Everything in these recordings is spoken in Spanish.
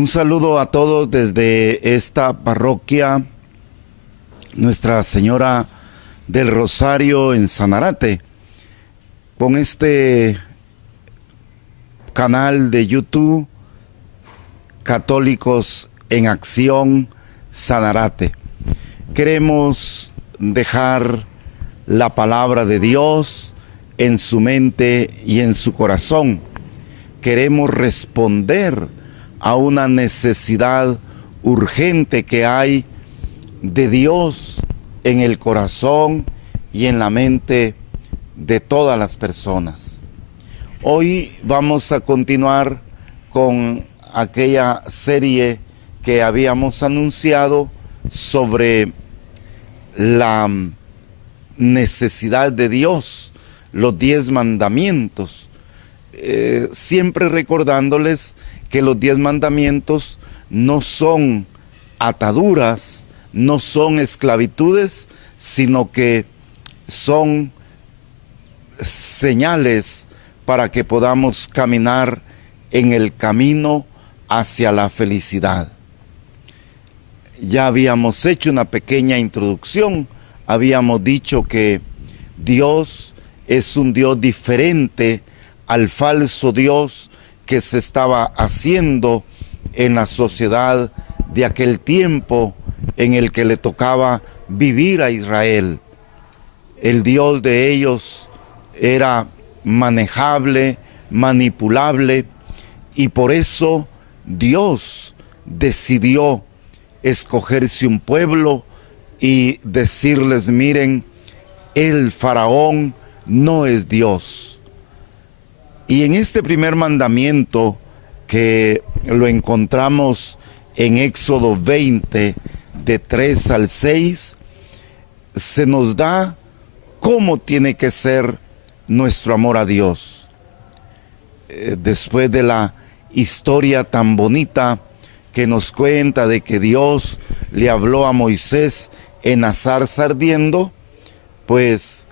Un saludo a todos desde esta parroquia Nuestra Señora del Rosario en Sanarate, con este canal de YouTube Católicos en Acción Sanarate. Queremos dejar la palabra de Dios en su mente y en su corazón. Queremos responder a una necesidad urgente que hay de Dios en el corazón y en la mente de todas las personas. Hoy vamos a continuar con aquella serie que habíamos anunciado sobre la necesidad de Dios, los 10 mandamientos, siempre recordándoles que los 10 mandamientos no son ataduras, no son esclavitudes, sino que son señales para que podamos caminar en el camino hacia la felicidad. Ya habíamos hecho una pequeña introducción, habíamos dicho que Dios es un Dios diferente al falso Dios que se estaba haciendo en la sociedad de aquel tiempo en el que le tocaba vivir a Israel. El Dios de ellos era manejable, manipulable, y por eso Dios decidió escogerse un pueblo y decirles: miren, el faraón no es Dios. Y en este primer mandamiento, que lo encontramos en Éxodo 20, de 3 al 6, se nos da cómo tiene que ser nuestro amor a Dios. Después de la historia tan bonita que nos cuenta de que Dios le habló a Moisés en la zarza ardiendo, pues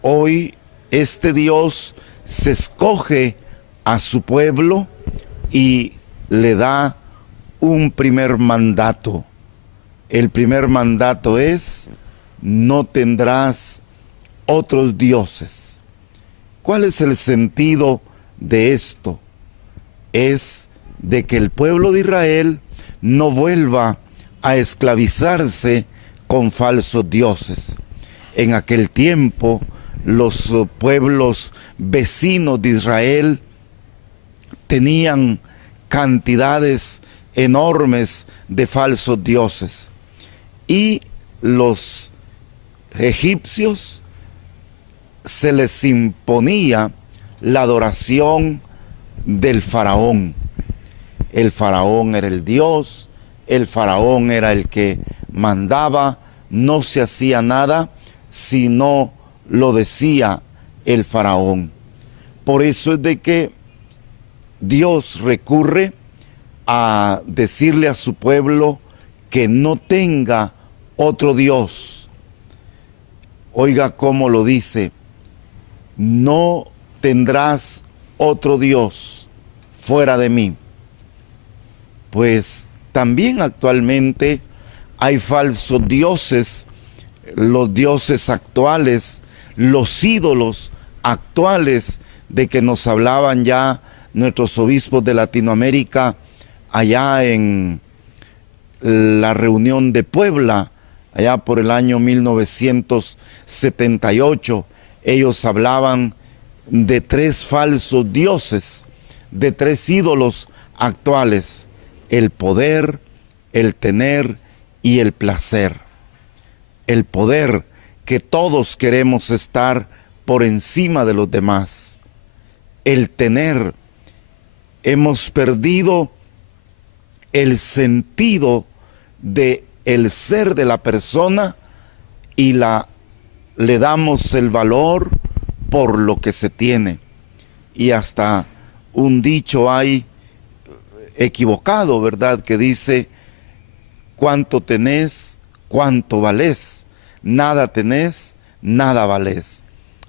hoy este Dios se escoge a su pueblo y le da un primer mandato. El primer mandato es: no tendrás otros dioses. ¿Cuál es el sentido de esto? Es de que el pueblo de Israel no vuelva a esclavizarse con falsos dioses. En aquel tiempo, los pueblos vecinos de Israel tenían cantidades enormes de falsos dioses, y los egipcios se les imponía la adoración del faraón. El faraón era el Dios, el faraón era el que mandaba, no se hacía nada si no lo decía el faraón. Por eso es de que Dios recurre a decirle a su pueblo que no tenga otro Dios. Oiga cómo lo dice: no tendrás otro Dios fuera de mí. Pues también actualmente hay falsos dioses, los dioses actuales, los ídolos actuales de que nos hablaban ya nuestros obispos de Latinoamérica allá en la reunión de Puebla, allá por el año 1978. Ellos hablaban de 3 falsos dioses, de 3 ídolos actuales: el poder, el tener y el placer. El poder, que todos queremos estar por encima de los demás. El tener, hemos perdido el sentido de el ser de la persona y le damos el valor por lo que se tiene. Y hasta un dicho hay equivocado, ¿verdad?, que dice: cuánto tenés, cuánto valés; nada tenés, nada valés.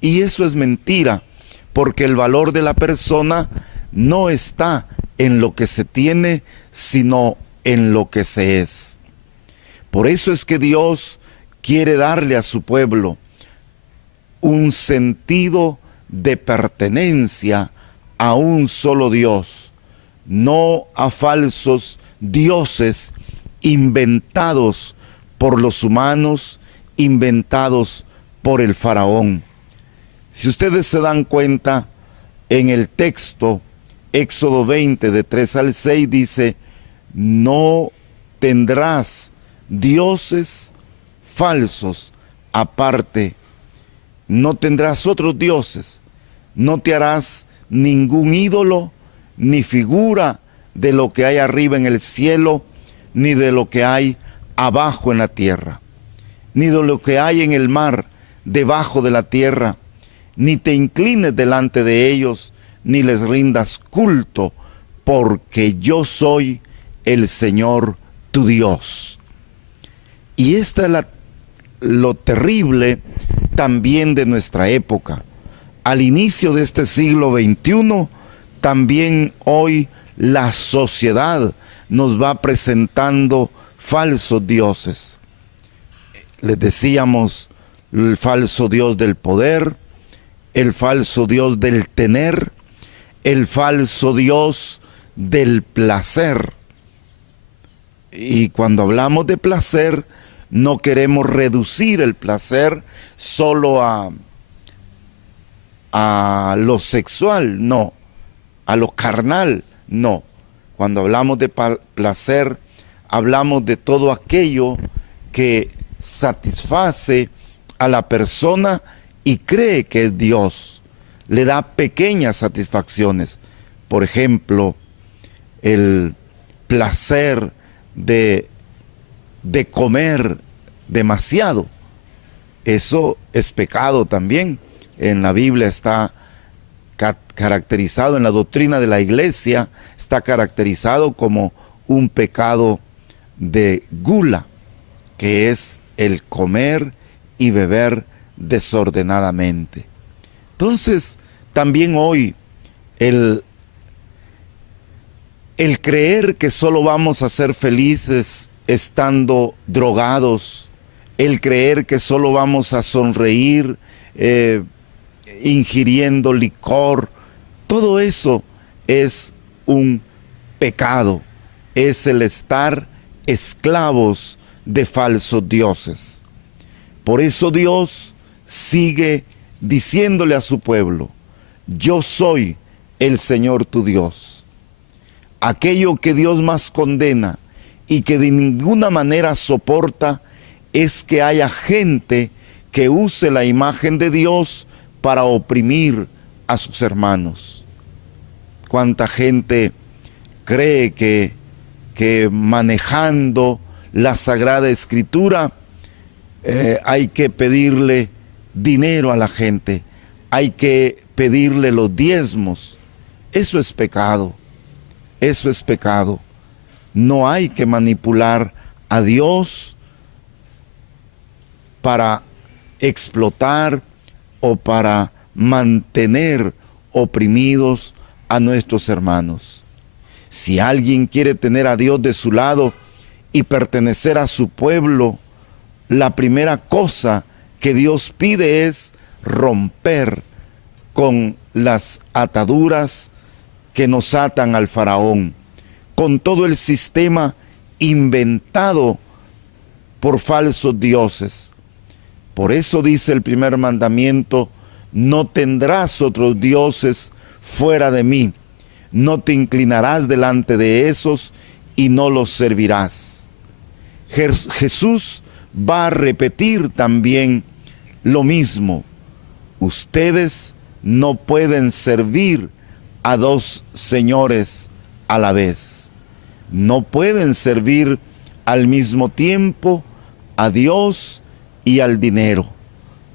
Y eso es mentira, porque el valor de la persona no está en lo que se tiene, sino en lo que se es. Por eso es que Dios quiere darle a su pueblo un sentido de pertenencia a un solo Dios, no a falsos dioses inventados por los humanos, inventados por el faraón. Si ustedes se dan cuenta, en el texto, Éxodo 20, de 3 al 6, dice: no tendrás dioses falsos aparte, no tendrás otros dioses, no te harás ningún ídolo, ni figura de lo que hay arriba en el cielo, ni de lo que hay abajo en la tierra, ni de lo que hay en el mar debajo de la tierra, ni te inclines delante de ellos, ni les rindas culto, porque yo soy el Señor tu Dios. Y esta es lo terrible también de nuestra época. Al inicio de este siglo XXI, también hoy la sociedad nos va presentando falsos dioses. Les decíamos el falso dios del poder, el falso dios del tener, el falso dios del placer. Y cuando hablamos de placer, no queremos reducir el placer solo a lo sexual, no, a lo carnal, no. Cuando hablamos de placer, hablamos de todo aquello que satisface a la persona y cree que es Dios. Le da pequeñas satisfacciones. Por ejemplo, el placer de comer demasiado. Eso es pecado también. En la Biblia está caracterizado, en la doctrina de la iglesia, está caracterizado como un pecado de gula, que es el comer y beber desordenadamente. Entonces, también hoy, el creer que solo vamos a ser felices estando drogados, el creer que solo vamos a sonreír ingiriendo licor, todo eso es un pecado, es el estar esclavos de falsos dioses. Por eso Dios sigue diciéndole a su pueblo: yo soy el Señor tu Dios. Aquello que Dios más condena y que de ninguna manera soporta es que haya gente que use la imagen de Dios para oprimir a sus hermanos. ¿Cuánta gente cree que manejando la Sagrada Escritura hay que pedirle dinero a la gente, hay que pedirle los diezmos? Eso es pecado, eso es pecado. No hay que manipular a Dios para explotar o para mantener oprimidos a nuestros hermanos. Si alguien quiere tener a Dios de su lado y pertenecer a su pueblo, la primera cosa que Dios pide es romper con las ataduras que nos atan al faraón, con todo el sistema inventado por falsos dioses. Por eso dice el primer mandamiento: no tendrás otros dioses fuera de mí, no te inclinarás delante de esos y no los servirás. Jesús va a repetir también lo mismo: ustedes no pueden servir a dos señores a la vez. No pueden servir al mismo tiempo a Dios y al dinero.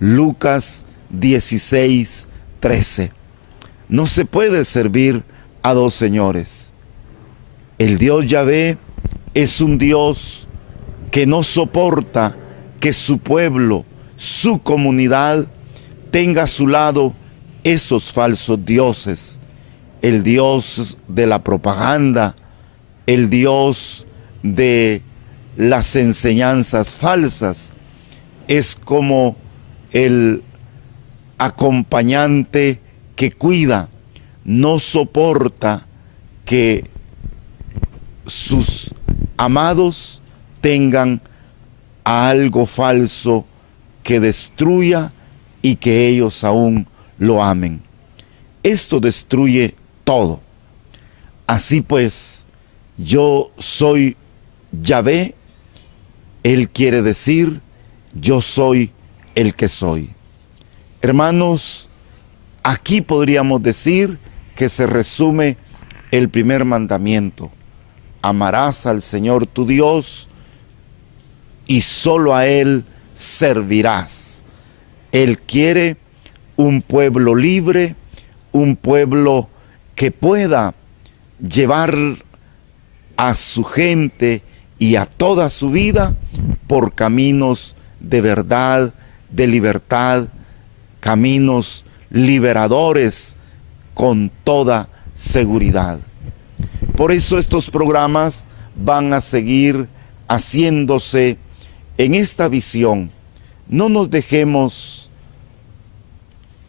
Lucas 16:13. No se puede servir a dos señores. El Dios Yahvé es un Dios que no soporta que su pueblo, su comunidad, tenga a su lado esos falsos dioses. el Dios de la propaganda, el Dios de las enseñanzas falsas. Es como el acompañante que cuida, no soporta que sus amados tengan algo falso que destruya y que ellos aún lo amen. Esto destruye todo. Así pues, yo soy Yahvé. Él quiere decir, yo soy el que soy. Hermanos, aquí podríamos decir que se resume el primer mandamiento. Amarás al Señor tu Dios y solo a Él servirás. Él quiere un pueblo libre, un pueblo que pueda llevar a su gente y a toda su vida por caminos de verdad, de libertad, caminos liberadores con toda seguridad. Por eso estos programas van a seguir haciéndose en esta visión. No nos dejemos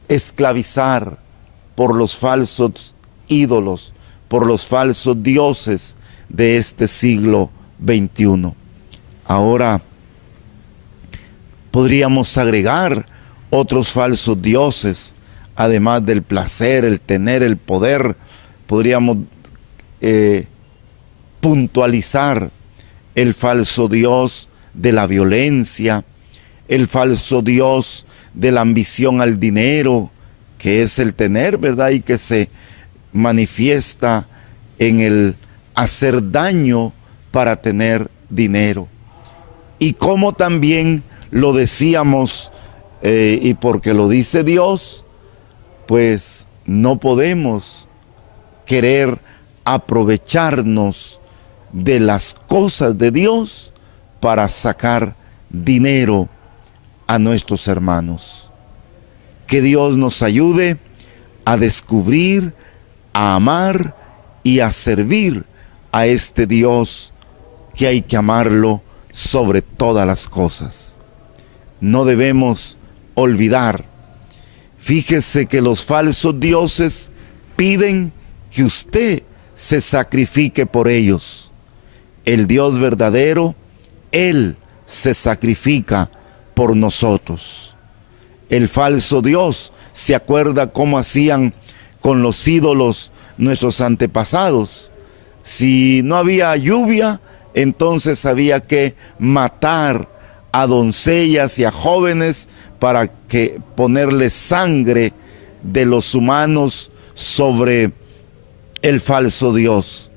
esclavizar por los falsos ídolos, por los falsos dioses de este siglo XXI. Ahora podríamos agregar otros falsos dioses, además del placer, el tener, el poder. Podríamos puntualizar el falso dios de la violencia, el falso dios de la ambición al dinero, que es el tener, ¿verdad? Y que se manifiesta en el hacer daño para tener dinero. Y como también lo decíamos, y porque lo dice Dios, pues no podemos querer aprovecharnos de las cosas de Dios para sacar dinero a nuestros hermanos. Que Dios nos ayude a descubrir, a amar y a servir a este Dios que hay que amarlo sobre todas las cosas. No debemos olvidar. Fíjese que los falsos dioses piden que usted se sacrifique por ellos. El Dios verdadero, Él se sacrifica por nosotros. El falso Dios se acuerda cómo hacían con los ídolos nuestros antepasados. Si no había lluvia, entonces había que matar a doncellas y a jóvenes para que ponerle sangre de los humanos sobre el falso Dios.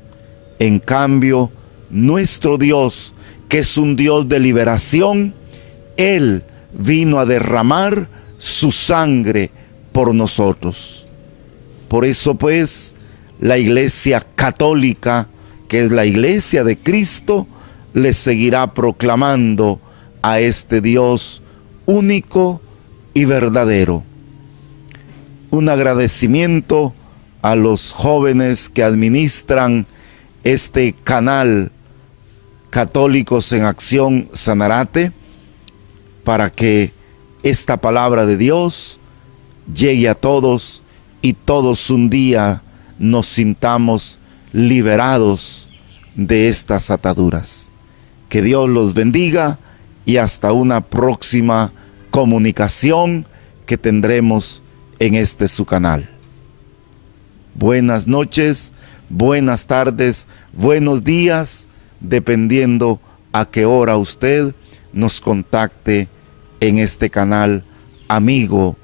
En cambio, nuestro Dios, que es un Dios de liberación, Él vino a derramar su sangre por nosotros. Por eso pues, la Iglesia Católica, que es la Iglesia de Cristo, le seguirá proclamando a este Dios único y verdadero. Un agradecimiento a los jóvenes que administran este canal Católicos en Acción Sanarate, para que esta palabra de Dios llegue a todos y todos un día nos sintamos liberados de estas ataduras. Que Dios los bendiga y hasta una próxima comunicación que tendremos en este su canal. Buenas noches, buenas tardes, buenos días, dependiendo a qué hora usted nos contacte en este canal amigo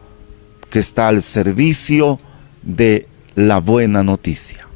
que está al servicio de la buena noticia.